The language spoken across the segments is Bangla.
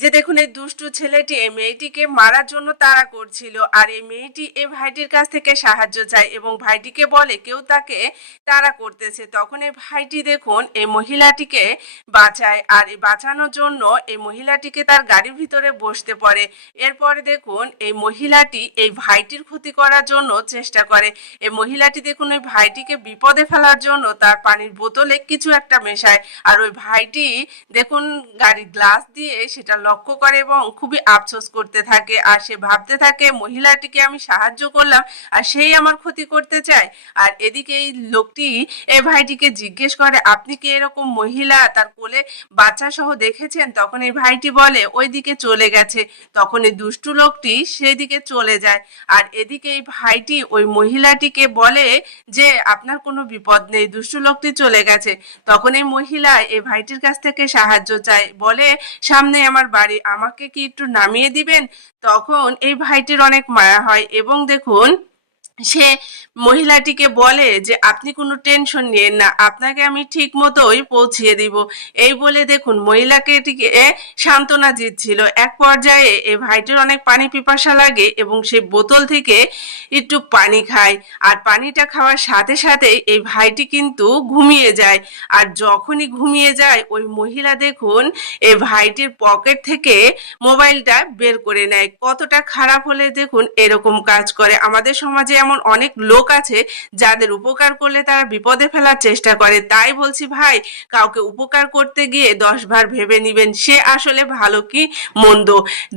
যে দেখুন এই দুষ্টু ছেলেটি এই মেয়েটিকে মারার জন্য তাড়া করছিল, আর এই মেয়েটি এই ভাইটির কাছ থেকে সাহায্য চায় এবং ভাইটিকে বলে কেউ তাকে তাড়া করতেছে। তখন এই ভাইটি দেখুন এই মহিলাটিকে বাঁচায়, আর এই বাঁচানোর জন্য এই মহিলাটিকে তার গাড়ির ভিতরে বসতে পড়ে। এরপরে দেখুন এই মহিলাটি এই ভাইটির ক্ষতি করার জন্য চেষ্টা করে। এই মহিলাটি দেখুন ওই ভাইটিকে বিপদে ফেলার জন্য তার পানির বোতলে কিছু একটা মেশায়, আর ওই ভাইটি দেখুন গাড়ির গ্লাস দিয়ে সেটা লক্ষ্য করে এবং খুবই আফসোস করতে থাকে, আর সে ভাবতে থাকে মহিলাটিকে আমি সাহায্য করলাম আর সেই আমার ক্ষতি করতে চায়। আর এদিকে এই লোকটি এই ভাইটিকে জিজ্ঞেস করে আপনি কি এরকম মহিলা তার কোলে বাচ্চা সহ দেখেছেন? তখন এই ভাইটি বলে ওই দিকে চলে গেছে। তখন এই দুষ্টু লোকটি সেই দিকে চলে যায়, আর এদিকে এই ভাইটি ওই মহিলাটিকে বলে যে আপনার কোনো বিপদ নেই, দুষ্টু লোকটি চলে গেছে। তখন এই মহিলা এই ভাইটির কাছ থেকে সাহায্য চায়, বলে সামনে আমার বাড়ি, আমাকে কি একটু নামিয়ে দিবেন? তখন এই ভাইটির অনেক মায়া হয় এবং দেখুন সে মহিলাটিকে বলে যে আপনি কোনো টেনশন নিয়েন না, আপনাকে আমি ঠিক মতোই পৌঁছিয়ে দিব। এই বলে দেখুন মহিলাকে এটিকে সান্ত্বনা দিচ্ছিল। এক পর্যায়ে এই ভাইটির অনেক পানি পিপাসা লাগে এবং সে বোতল থেকে একটু পানি খায়, আর পানিটা খাওয়ার সাথে সাথে এই ভাইটি কিন্তু ঘুমিয়ে যায়। আর যখনই ঘুমিয়ে যায় ওই মহিলা দেখুন এই ভাইটির পকেট থেকে মোবাইলটা বের করে নেয়। কতটা খারাপ হলে দেখুন এরকম কাজ করে। আমাদের সমাজে এমন অনেক লোক আছে যাদের উপকার করলে তারা বিপদে ফেলার চেষ্টা করে। তাই বলছি ভাই, কাউকে উপকার করতে গিয়ে 10 বার ভেবে নিবেন সে আসলে ভালো কি মন্দ।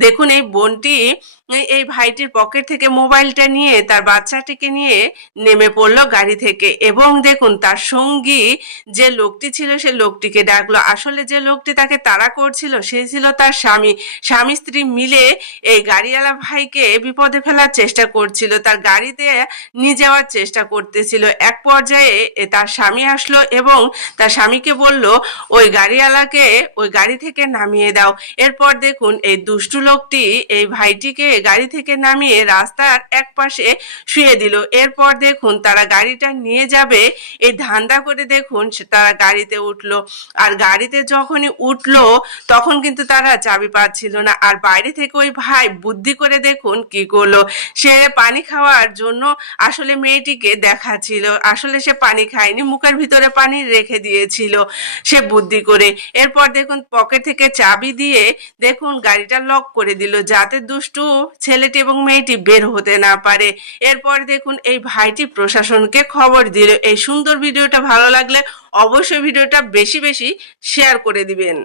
দেখুন এই বোনটি এই ভাইটির পকেট থেকে মোবাইলটা নিয়ে তার বাচ্চাটিকে নিয়ে নেমে পড়লো গাড়ি থেকে, এবং দেখুন তার সঙ্গী যে লোকটি ছিল সে লোকটিকে ডাকলো। আসলে যে লোকটি তাকে তাড়া করছিল সে ছিল তার স্বামী। স্বামী স্ত্রী মিলে এই গাড়িওয়ালা ভাইকে বিপদে ফেলার চেষ্টা করছিল, তার গাড়িতে নিয়ে যাওয়ার চেষ্টা করতেছিল। এক পর্যায়ে তার স্বামী আসলো এবং তার স্বামীকে বলল ওই গাড়িওয়ালাকে ওই গাড়ি থেকে নামিয়ে দাও। এরপর দেখুন এই দুষ্টু লোকটি এই ভাইটিকে গাড়ি থেকে নামিয়ে রাস্তার এক পাশে শুয়ে দিল। এরপর দেখুন তারা গাড়িটা নিয়ে যাবে এই ধান্দা করে দেখুন তারা গাড়িতে উঠলো, আর গাড়িতে যখনই উঠলো তখন কিন্তু তারা চাবি পাচ্ছিল না। আর বাইরে থেকে ওই ভাই বুদ্ধি করে দেখুন কি করলো, সে পানি খাওয়ার জন্য আসলে মেয়েটিকে দেখাচ্ছিল, আসলে সে পানি খায়নি, মুখের ভিতরে পানি রেখে দিয়েছিল সে বুদ্ধি করে। এরপর দেখুন পকেট থেকে চাবি দিয়ে দেখুন গাড়িটা লক করে দিল যাতে দুষ্টু ছেলেটি এবং মেয়েটি বের হতে না পারে। এরপর দেখুন এই ভাইটি প্রশাসনকে খবর দিল। এই সুন্দর ভিডিওটা ভালো লাগলে অবশ্যই ভিডিওটা বেশি বেশি শেয়ার করে দিবেন।